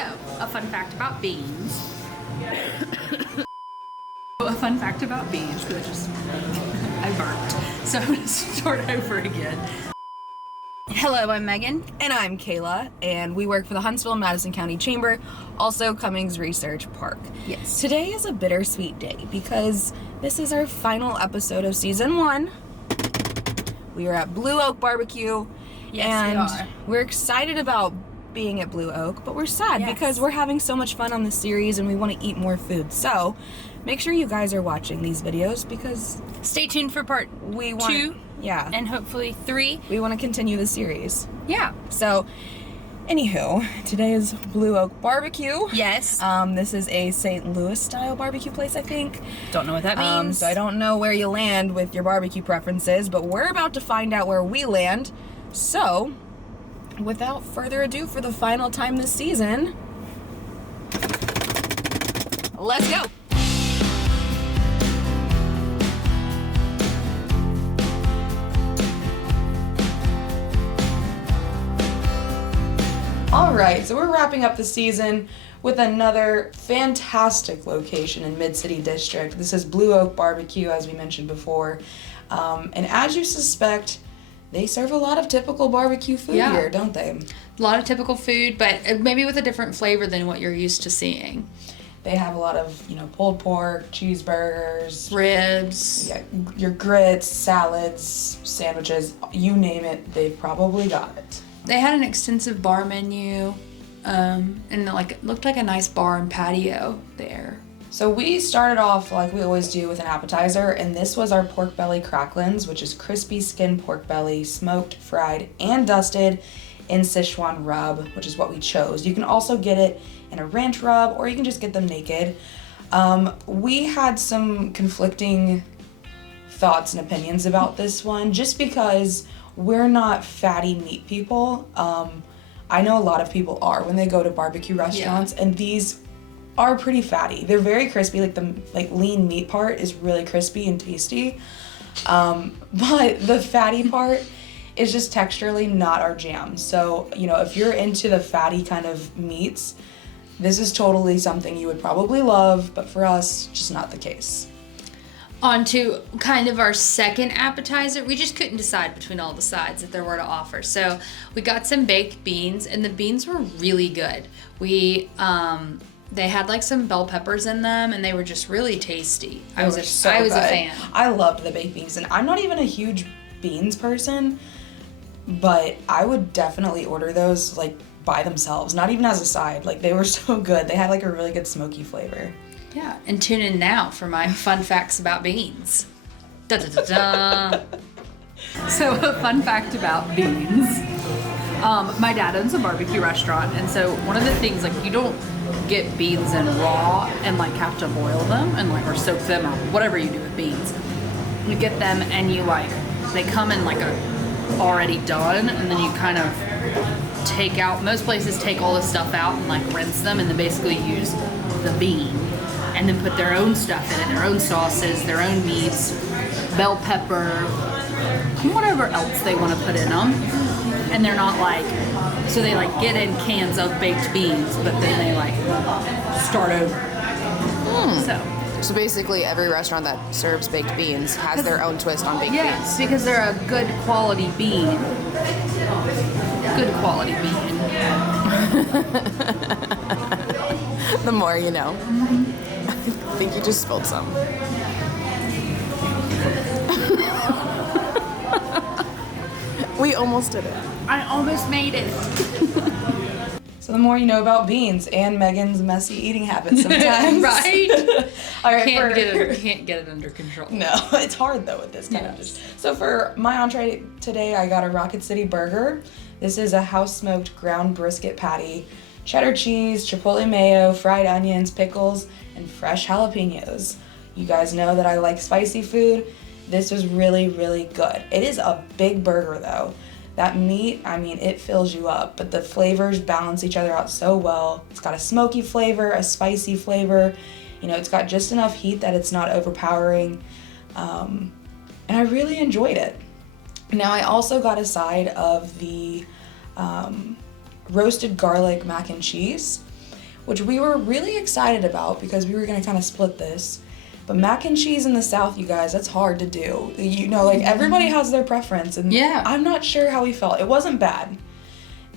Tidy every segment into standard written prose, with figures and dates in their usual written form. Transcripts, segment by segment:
So, a fun fact about beans. A fun fact about beans, because I burped. So I'm going to start over again. Hello, I'm Megan. And I'm Kayla, and we work for the Huntsville-Madison County Chamber, also Cummings Research Park. Yes. Today is a bittersweet day because this is our final episode of season 1. We are at Blue Oak BBQ. Yes, and we are. We're excited about being at Blue Oak, but we're sad because we're having so much fun on this series and we want to eat more food. So make sure you guys are watching these videos because Stay tuned for part 2. Yeah. And hopefully 3. We want to continue the series. Yeah. So, anywho, today is Blue Oak BBQ. Yes. This is a St. Louis style barbecue place, I think. Don't know what that means. So I don't know where you land with your barbecue preferences, but we're about to find out where we land. So, without further ado, for the final time this season, let's go. Alright, so we're wrapping up the season with another fantastic location in Mid-City District. This is Blue Oak BBQ, as we mentioned before. And as you suspect, they serve a lot of typical barbecue food here, don't they? A lot of typical food, but maybe with a different flavor than what you're used to seeing. They have a lot of, pulled pork, cheeseburgers, Ribs. yeah, your grits, salads, sandwiches, you name it, they've probably got it. They had an extensive bar menu, and it looked like a nice bar and patio there. So we started off like we always do with an appetizer, and this was our pork belly cracklins, which is crispy skinned pork belly, smoked, fried, and dusted in Sichuan rub, which is what we chose. You can also get it in a ranch rub, or you can just get them naked. We had some conflicting thoughts and opinions about this one, just because we're not fatty meat people. I know a lot of people are when they go to barbecue restaurants, and these are pretty fatty. They're very crispy, the lean meat part is really crispy and tasty. But the fatty part is just texturally not our jam. So, if you're into the fatty kind of meats, this is totally something you would probably love, but for us, just not the case. On to kind of our second appetizer. We just couldn't decide between all the sides that there were to offer. So we got some baked beans, and the beans were really good. They had some bell peppers in them, and they were just really tasty. I was a fan. I loved the baked beans, and I'm not even a huge beans person, but I would definitely order those by themselves, not even as a side. They were so good. They had a really good smoky flavor. Yeah, and tune in now for my fun facts about beans. Da da da da. So a fun fact about beans. My dad owns a barbecue restaurant, and so one of the things you don't get beans in raw and have to boil them and or soak them or whatever you do with beans. You get them and you they come in a already done, and then you kind of take out. Most places take all the stuff out and rinse them, and then basically use the bean. And then put their own stuff in it, their own sauces, their own meats, bell pepper, whatever else they want to put in them. And they're not so they get in cans of baked beans, but then they start over. So basically every restaurant that serves baked beans has their own twist on baked beans. Yes, because they're a good quality bean. Good quality bean. The more you know. I think you just spilled some. We almost did it. I almost made it. So the more you know about beans and Megan's messy eating habits sometimes. Right? All right, Can't get it under control. No, it's hard though with this kind of dish. So for my entree today, I got a Rocket City burger. This is a house smoked ground brisket patty, cheddar cheese, chipotle mayo, fried onions, pickles, and fresh jalapenos. You guys know that I like spicy food. This was really, really good. It is a big burger though. That meat, it fills you up, but the flavors balance each other out so well. It's got a smoky flavor, a spicy flavor. It's got just enough heat that it's not overpowering. And I really enjoyed it. Now I also got a side of the roasted garlic mac and cheese. which we were really excited about because we were going to kind of split this. But mac and cheese in the South, you guys, that's hard to do. You know, like, everybody has their preference, and I'm not sure how we felt. It wasn't bad.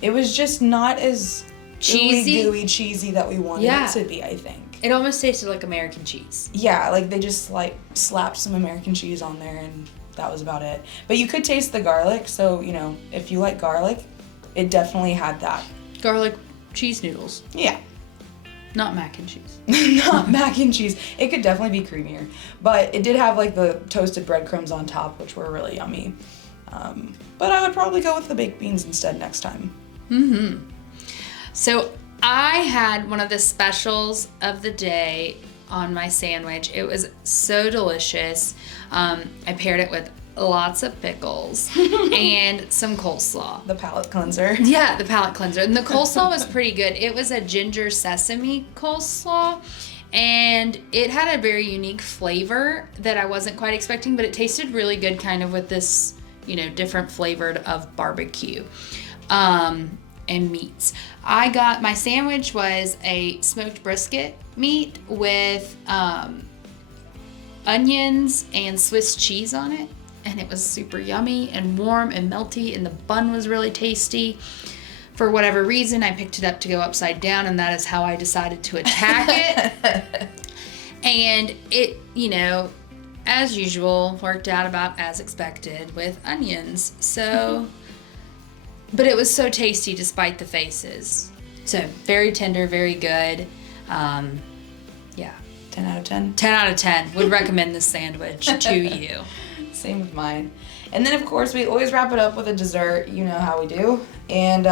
It was just not as cheesy, gooey, cheesy that we wanted it to be, I think. It almost tasted like American cheese. Yeah, like, they just, like, slapped some American cheese on there, and that was about it. But you could taste the garlic, so, you know, if you like garlic, it definitely had that. Garlic cheese noodles. Yeah. Not mac and cheese. Not mac and cheese. It could definitely be creamier. But it did have, like, the toasted breadcrumbs on top, which were really yummy. But I would probably go with the baked beans instead next time. Mm-hmm. So I had one of the specials of the day on my sandwich. It was so delicious. I paired it with lots of pickles and some coleslaw. The palate cleanser. Yeah, the palate cleanser. And the coleslaw was pretty good. It was a ginger sesame coleslaw, and it had a very unique flavor that I wasn't quite expecting, but it tasted really good, kind of with this, you know, different flavored of barbecue and meats. I got, my sandwich was a smoked brisket meat with onions and Swiss cheese on it. And it was super yummy and warm and melty, and the bun was really tasty. For whatever reason, I picked it up to go upside down, and that is how I decided to attack it. And it, you know, as usual, worked out about as expected with onions. So, but it was so tasty despite the faces. So, very tender, very good. Yeah. 10 out of 10? 10 out of 10. Would recommend this sandwich to you. Same with mine. And then, of course, we always wrap it up with a dessert. You know how we do. And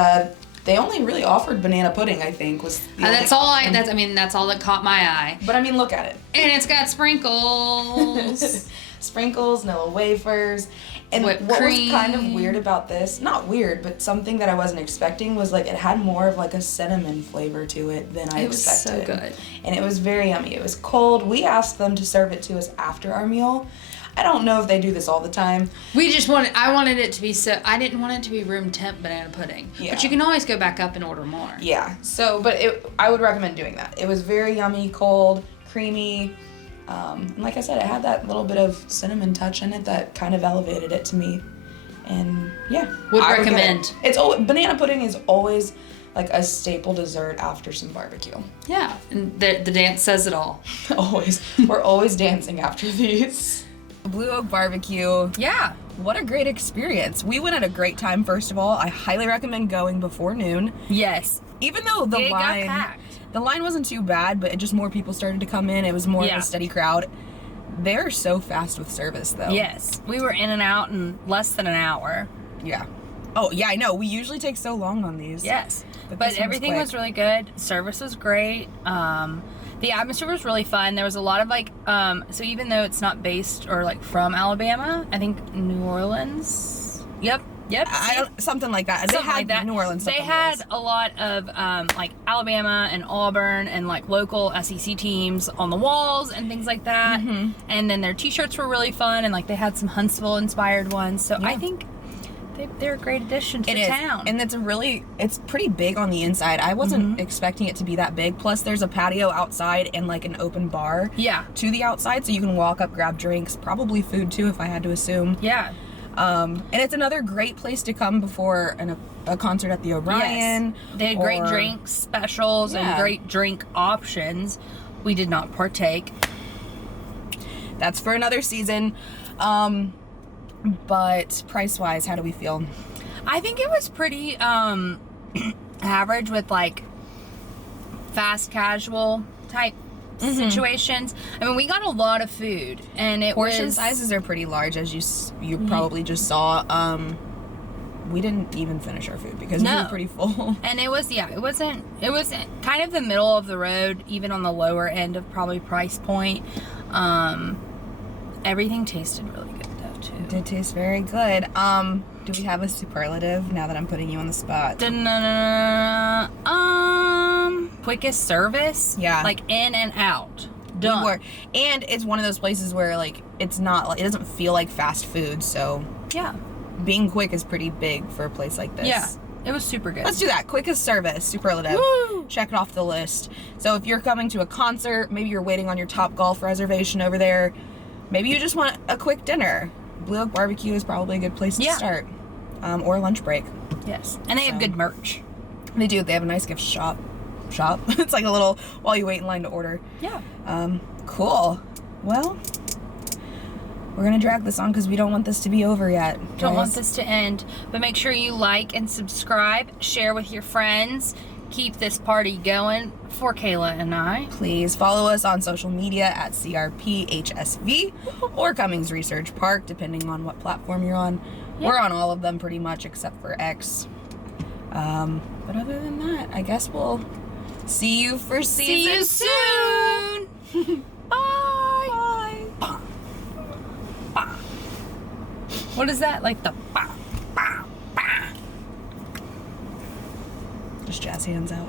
they only really offered banana pudding, I think, was the that's all that caught my eye. But I mean, look at it. And it's got sprinkles. Sprinkles, vanilla wafers. And whipped what cream. was kind of weird about this, not weird, but something that I wasn't expecting was, like, it had more of, like, a cinnamon flavor to it than I expected. It was so good. And it was very yummy. It was cold. We asked them to serve it to us after our meal. I don't know if they do this all the time. I wanted it to be I didn't want it to be room temp banana pudding. Yeah. But you can always go back up and order more. Yeah. So, but I would recommend doing that. It was very yummy, cold, creamy. And like I said, it had that little bit of cinnamon touch in it that kind of elevated it to me. And yeah. Would recommend. Banana pudding is always like a staple dessert after some barbecue. Yeah. And the dance says it all. Always. We're always dancing after these. Blue Oak BBQ. Yeah. What a great experience. We went at a great time, first of all. I highly recommend going before noon. Yes. Even though the line wasn't too bad, but just more people started to come in. It was more of a steady crowd. They're so fast with service, though. Yes. We were in and out in less than an hour. Yeah. Oh, yeah, I know. We usually take so long on these. Yes. But everything was really good. Service was great. The atmosphere was really fun. There was a lot of so even though it's not based or like from Alabama, I think New Orleans. Yep. Something like that. Something like that. New Orleans. They had a lot of like Alabama and Auburn and like local SEC teams on the walls and things like that. Mm-hmm. And then their T-shirts were really fun, and like they had some Huntsville inspired ones. So I think they're a great addition to the town. And it's pretty big on the inside. I wasn't expecting it to be that big. Plus there's a patio outside and like an open bar to the outside, so you can walk up, grab drinks, probably food too, if I had to assume. Yeah. And it's another great place to come before a concert at the Orion. Yes. They had great drink specials and great drink options. We did not partake. That's for another season. But price-wise, how do we feel? I think it was pretty average with like fast casual type situations. I mean, we got a lot of food, and portion sizes are pretty large, as you probably just saw. We didn't even finish our food because we were pretty full. And it was kind of the middle of the road, even on the lower end of probably price point. Everything tasted really good. It did taste very good. Do we have a superlative now that I'm putting you on the spot? Quickest service? Yeah. Like in and out. Done. And it's one of those places where like it doesn't feel like fast food, so yeah. Being quick is pretty big for a place like this. Yeah. It was super good. Let's do that. Quickest service, superlative. Woo! Check it off the list. So if you're coming to a concert, maybe you're waiting on your Top Golf reservation over there, maybe you just want a quick dinner, Blue Oak BBQ is probably a good place to start. Or lunch break. Yes. And they have good merch. They do. They have a nice gift shop. It's like a little while you wait in line to order. Yeah. Cool. Well, we're gonna drag this on because we don't want this to be over yet. Don't want this to end. But make sure you like and subscribe, share with your friends, keep this party going for Kayla and I. Please follow us on social media at CRPHSV or Cummings Research Park, depending on what platform you're on. Yeah. We're on all of them pretty much except for X. But other than that, I guess we'll see you for season soon. Bye. Bye. What is that? Like the bah, bah, bah. Just jazz hands out.